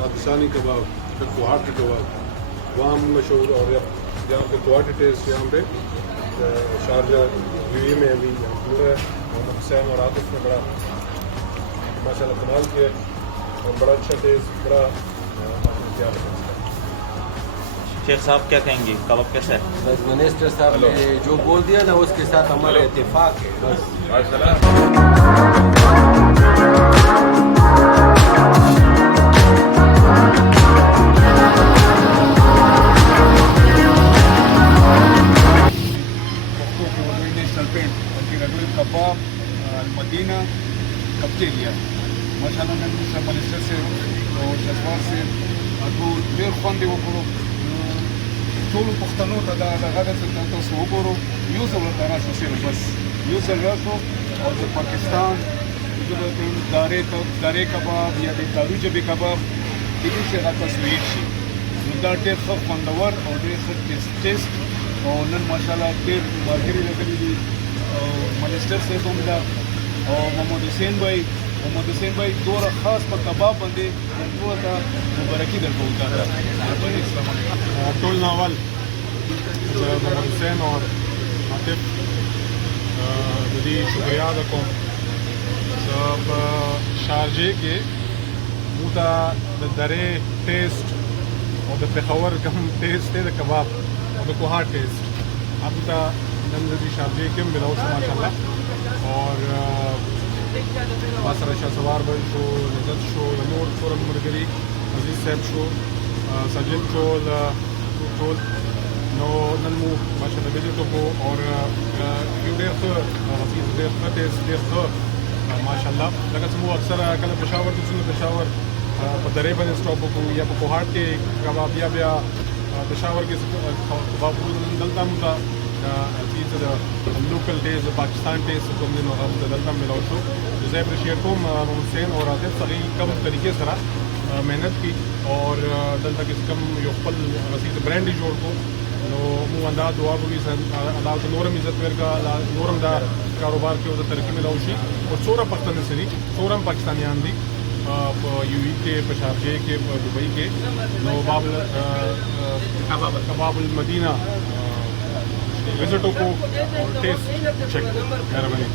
پاکستانی کباب پھر کوہاٹ کے کباب وہاں مشہور, اور جہاں پہ کوہاٹ ٹیسٹ یہاں پہ شارجہ UAE میں ابھی پورا ہے. محمد حسین اور عاطف نے بڑا ماشاء اللہ کمال کیا اور بڑا اچھا ٹیسٹ, بڑا تیار ہے. شیخ صاحب کیا کہیں گے, کباب کیسا ہے؟ بس منسٹر صاحب نے جو بول دیا نا اس کے ساتھ ہمارا اتفاق ہے بس. کباب المدینہ کیفیٹیریا ماشاءالله نن موږ منسټر صاحب او شفاف صاحب هغه ډېر خوند وکړو. ټولو پښتنو ته دا دغه د تاسو وګورو یو ځل ورته راشو صرف بس یو ځل راشو او د پاکستان د دارې کباب یا د دارو جبې کباب د دې چې هغه تصویر شي نو دا ډېر ښه خوندور او ډېر ښه ټیسټ او نن ماشاءالله ډېر ملګري راغلي دي او منسټر صاحب هم ده او محمد حسین بھائی دورہ خاص په کباب باندې موږ ته مبارکي درکوو. ټول ناول زه محمد حسین اور عاطف د دې شکریہ ادا کوم. زه په شارجې کې موږ ته د درې ټیسټ او د پېښور کوم ټیسټ دی د کباب او د کوهاټ ټیسټ هغه ته نن د دې شارجې کې هم ملاو شو ماشاءالله. اور ما سره شاه سوار بل شو, لذت شو, د نور ټول ملګري عزیز صاحب شو, ساجد ټول نو نن مو ماشاءالله ویزټ وکړو اور یو ډېر ښه حفیظ ډېر ښه ټیسټ ډېر ښه ماشاءالله. لکه چې مو اکثره کله پېښور ته ځو نو پېښور په درې باندې سټاپ وکړو یا په کوهاټ کې کباب یا بیا پېښور کې کباب وکړو. دلته موږ الفیز د لوکل ټیسټ د پاکستان ټیسټ کوم دی نو هغه دلته ملاو شو. زه اپریشیټ کوم محمد حسین اور عاطف هغوی کم طریقې سره محنت کی اور دلته کې کم یو خپل رسید برانډ یې جوړ کړو نو موږ همدا دعا کوو الله ته نور هم عزت ورکړه, نور هم دا کاروبار کې ورته ترقي ملاو شي. او څومره پښتانه چې دي څومره هم پاکستانیان دي په UAE کې, په شارجې کې, په دبۍ کې نو کباب المدینہ وزټ وکړو اور ټیسټ چیک کړو. مهرباني.